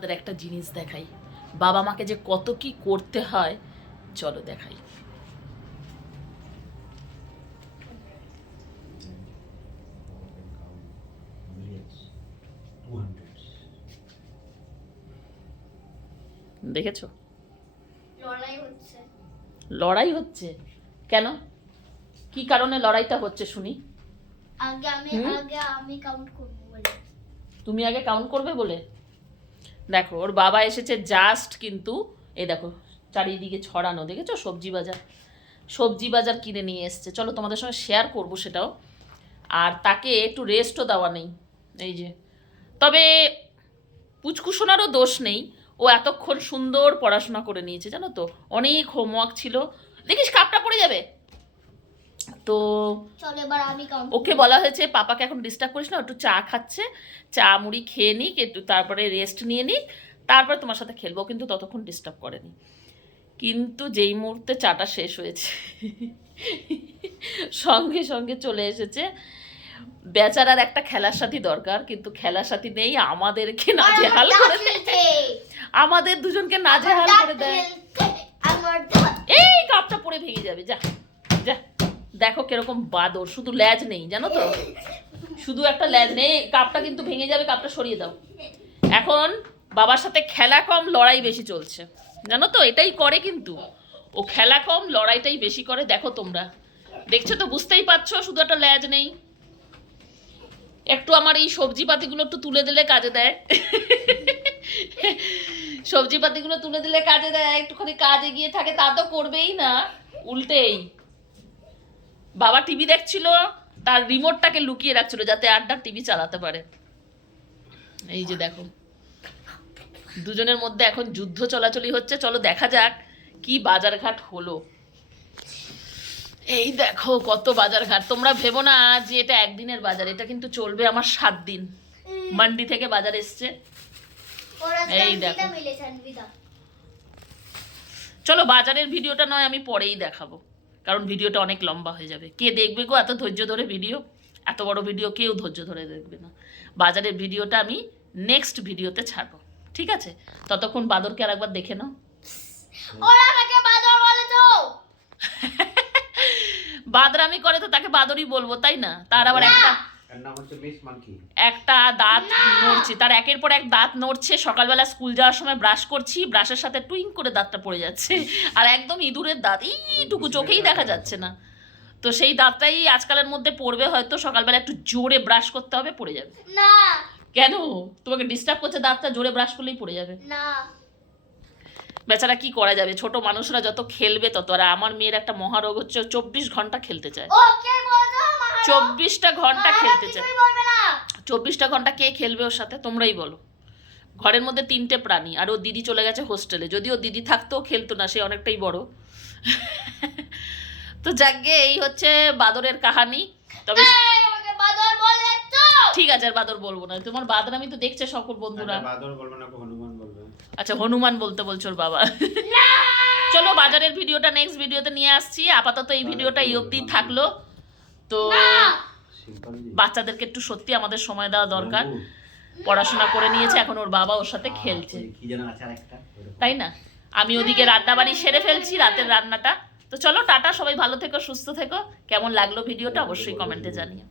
আমাদের একটা জিনিস দেখাই, বাবা মাকে যে কত কি করতে হয়, চলো দেখাই। দেখেছো লড়াই হচ্ছে কেন? কি কারণে লড়াইটা হচ্ছে শুনি। তুমি আগে কাউন্ট করবে বলে। দেখো ওর বাবা এসেছে জাস্ট, কিন্তু এই দেখো চারিদিকে ছড়ানো, দেখেছো? সবজি বাজার কিনে নিয়ে এসছে। চলো তোমাদের সঙ্গে শেয়ার করবো সেটাও। আর তাকে একটু রেস্টও দেওয়া নেই, এই যে। তবে পুচকুসোনারও দোষ নেই, ও এতক্ষণ সুন্দর পড়াশোনা করে নিয়েছে, জানো তো। অনেক হোমওয়ার্ক ছিল, দেখিস কাপটা পড়ে যাবে। তো ওকে বলা হয়েছে পাপাকে এখন ডিস্টার্ব করিস না, একটু চা খাচ্ছে, চা মুড়ি খেয়ে নিক, একটু তারপরে রেস্ট নিয়ে নিক, তারপরে তোমার সাথে খেলবো। কিন্তু ততক্ষণ ডিস্টার্ব করেনি। কিন্তু যেই মুহূর্তে চাটা শেষ হয়েছে সঙ্গে সঙ্গে চলে এসেছে। বেচারার একটা খেলার সাথী দরকার, কিন্তু খেলার সাথী নেই, আমাদেরকে নাজেহাল করে দেয়, আমাদের দুজনকে নাজেহাল করে দেয়। এই কাপটা পড়ে ভেঙে যাবে, যা যা। দেখো কিরকম বাদর, শুধু ল্যাজ নেই, জানো তো, শুধু একটা ল্যাজ নেই। কাপটা কিন্তু ভেঙে যাবে, কাপটা সরিয়ে দাও। এখন বাবার সাথে খেলা কম, লড়াই বেশি চলছে, জানো তো। এটাই করে, কিন্তু ও খেলা কম লড়াইটাই বেশি করে। দেখো তোমরা দেখছো তো, বুঝতেই পারছো, শুধু একটা ল্যাজ নেই। একটু আমার এই সবজি পাতিগুলো একটু তুলে দিলে কাজে দেয় সবজি পাতিগুলো তুলে দিলে কাজে দেয়, একটুখানি কাজ এগিয়ে থাকে। তা তো করবেই না, উল্টেই। বাবা টিভি দেখছিল, তার রিমোটটাকে লুকিয়ে রাখছিল যাতে আড্ডা টিভি চালাতে পারে। এই যে দেখো, দুজনের মধ্যে এখন যুদ্ধ চলাচলি হচ্ছে। চলো দেখা যাক কি বাজারঘাট হলো। এই দেখো কত বাজারঘাট। তোমরা ভেবো না যে এটা একদিনের বাজার, এটা কিন্তু চলবে আমার 7 দিন। মান্ডি থেকে বাজার এসছে। এই দেখো, চলো বাজারের ভিডিওটা নয় আমি পরেই দেখাবো, কারণ ভিডিওটা অনেক লম্বা হয়ে যাবে। কে দেখবে গো এত ধৈর্য ধরে ভিডিও? এত বড় ভিডিও কেউ ধৈর্য ধরে দেখবে না। বাজারের ভিডিওটা আমি নেক্সট ভিডিওতে ছাড়বো, ঠিক আছে? ততক্ষণ বাদরকে আর একবার দেখে নাও। বাদরামি করে তো তাকে বাদরই বলবো, তাই না? তার আবার একটা দাঁত নড়ছে, তার একের পর এক দাঁত নড়ছে। সকালবেলা স্কুল যাওয়ার সময় ব্রাশ করছি, ব্রাশের সাথে টুইং করে দাঁতটা পড়ে যাচ্ছে, আর একদম ইঁদুরের দাঁত, এইটুকু চোখেই দেখা যাচ্ছে না। তো সেই দাঁতটাই আজকালের মধ্যে পড়বে হয়তো। সকালবেলা একটু জোরে ব্রাশ করতে হবে, পড়ে যাবে না। কেন? তোমাকে ডিস্টার্ব করছে দাঁতটা? জোরে ব্রাশ করলেই পড়ে যাবে না। বেচারা কি করা যাবে, ছোট মানুষরা যত খেলবে তত। আর আমার মেয়ের একটা মহারোগ হচ্ছে, 24 ঘন্টা খেলতে চায়। 24টা ঘন্টা খেলতে চায়। 24টা ঘন্টা কে খেলবে ওর সাথে? তোমরাই বলো। ঘরের মধ্যে 3টে প্রাণী, আর ও দিদি চলে গেছে হোস্টেলে। যদিও দিদি থাকতেও খেলতো না, সে অনেকটাই বড়। তো যাকে, এই হচ্ছে বাদরের কাহানি। তবে ঠিক আছে, আর বাদর বলবো না। তোমার বাদরামি তো দেখছে সকল বন্ধুরা। বাদর বলবো না, হনুমান বলবে। আচ্ছা, হনুমান বলতে বলছো ওর বাবা। চলো বাজারের ভিডিওটা নেক্সট ভিডিওতে নিয়ে আসছি। আপাতত এই ভিডিওটা এই অবধি থাকলো। তো বাচ্চাদেরকে একটু সত্যি আমাদের সময় দেওয়া দরকার। পড়াশোনা করে নিয়েছে, এখন ওর বাবা ওর সাথে খেলছে, তাই না? আমি ওদিকে রান্না বাড়ি সেরে ফেলছি, রাতের রান্নাটা। তো চলো টাটা, সবাই ভালো থেকো, সুস্থ থেকো। কেমন লাগলো ভিডিওটা অবশ্যই কমেন্টে জানিও।